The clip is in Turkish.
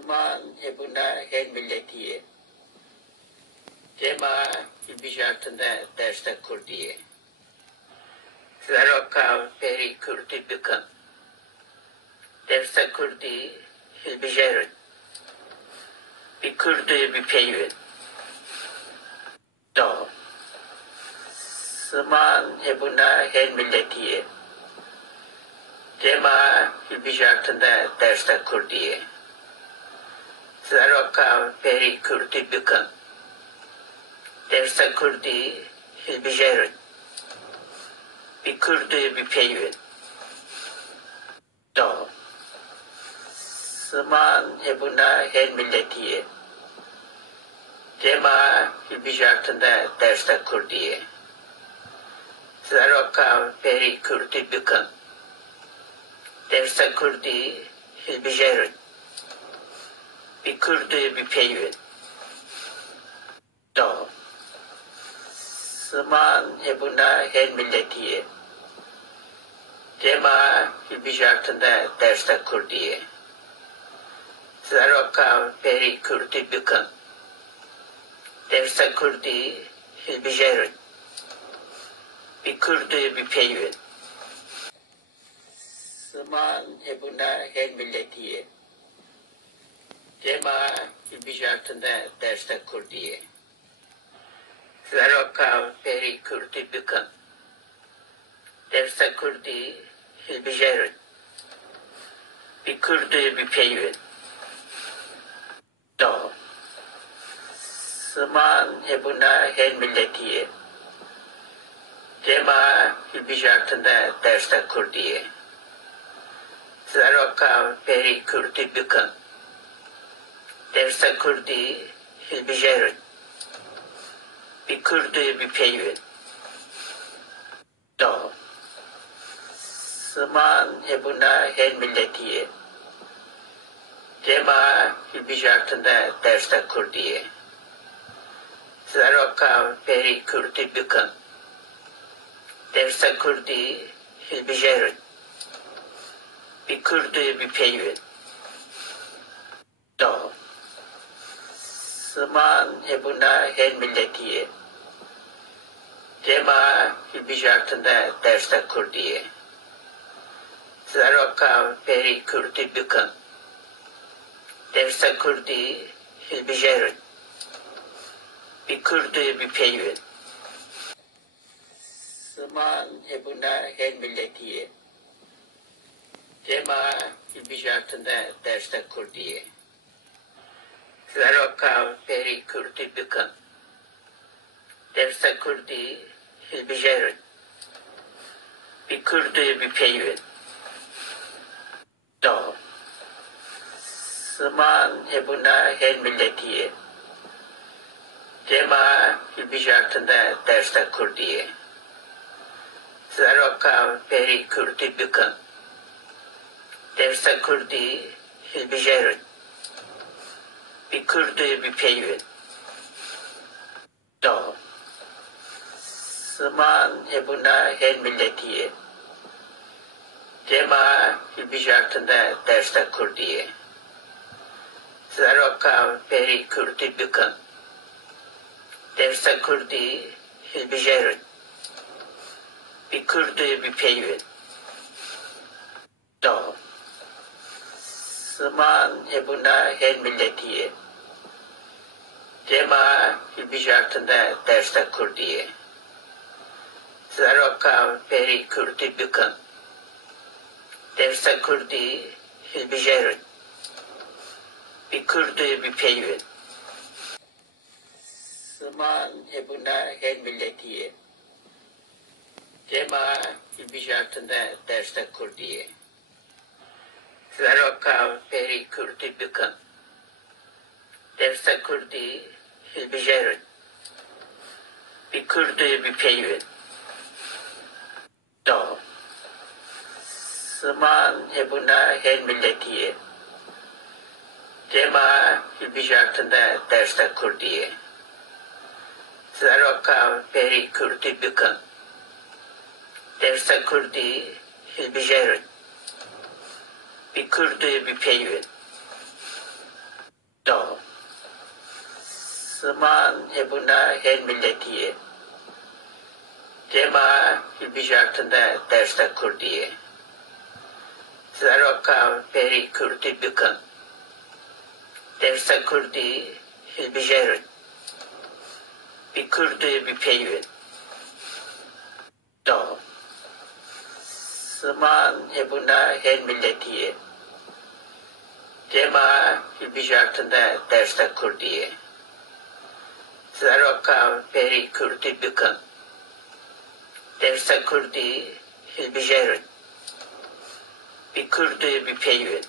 Zaman ebuna her milletiye. Cema ilbijatında derste kurdiye. Veroka peri kurdi bükün. Derste kurdi ilbijarın. Bir kurdi bir peyvin. Do. Zaman ebuna her milletiye. Cema ilbijatında derste kurdiye. Veroka peri kurdi bükün. Derste kurdi ilbijarın. Bir kurdi bir peyvin. Do. Zaman ebuna her milletiye. Cema ilbijatında derste kurdiye. Veroka peri kurdi bükün. Derste kurdi ilbijarın. Bir kurdi bir peyvin. Do. Zaman ebuna her milletiye. Cema ilbijatında derste kurdiye. Veroka peri kurdi bükün. Derste kurdi ilbijarın. Bir kurdi bir peyvin. Zaman ebuna her milletiye. Cema ilbijatında derste kurdiye. Veroka peri kurdi bükün. Derste kurdi ilbijarın. Bir kurdi bir peyvin. Do. Zaman ebuna her milletiye. Cema ilbijatında derste kurdiye. Veroka peri kurdi bükün. Derste kurdi ilbijarın. Bir kurdi bir peyvin. Do. Zaman ebuna her milletiye. Cema ilbijatında derste kurdiye. Veroka peri kurdi bükün. Derste kurdi ilbijarın. Bir kurdi bir peyvin. Do. Zaman ebuna her milletiye. Cema ilbijatında derste kurdiye. Veroka peri kurdi bükün. Derste kurdi ilbijarın. Bir kurdi bir peyvin. Zaman ebuna her milletiye. Cema ilbijatında derste kurdiye. Veroka peri kurdi bükün. Derste kurdi ilbijarın. Bir kurdi bir peyvin. Do. Zaman ebuna her milletiye. Cema ilbijatında derste kurdiye. Veroka peri kurdi bükün. Derste kurdi ilbijarın. Bir kurdi bir peyvin. Do. Zaman ebuna her milletiye. Cema ilbijatında derste kurdiye. Veroka peri kurdi bükün. Derste kurdi ilbijarın. Bir kurdi bir peyvin. Do. Zaman ebuna her milletiye. Cema ilbijatında derste kurdiye. Veroka peri kurdi bükün. Derste kurdi ilbijarın. Bir kurdi bir peyvin. Zaman ebuna her milletiye. Cema ilbijatında derste kurdiye. Veroka peri kurdi bükün. Derste kurdi ilbijarın. Bir kurdi bir peyvin. Do. Zaman ebuna her milletiye. Cema ilbijatında derste kurdiye. Veroka peri kurdi bükün. Derste kurdi ilbijarın. Bir kurdi bir peyvin. Do. Zaman hebuna her milletiye. Cema hilbijartında derste kurdiye. Zaroka peri kurdi bükün. Derste kurdi hilbijarın. Bir kurdi bir peyvin. Do. Zaman hebuna her milletiye. Cema hilbijartında derste kurdiye. Zaroka peri kurdi bükün. Derste kurdi hilbijarın. Bir kurdi bir peyvin.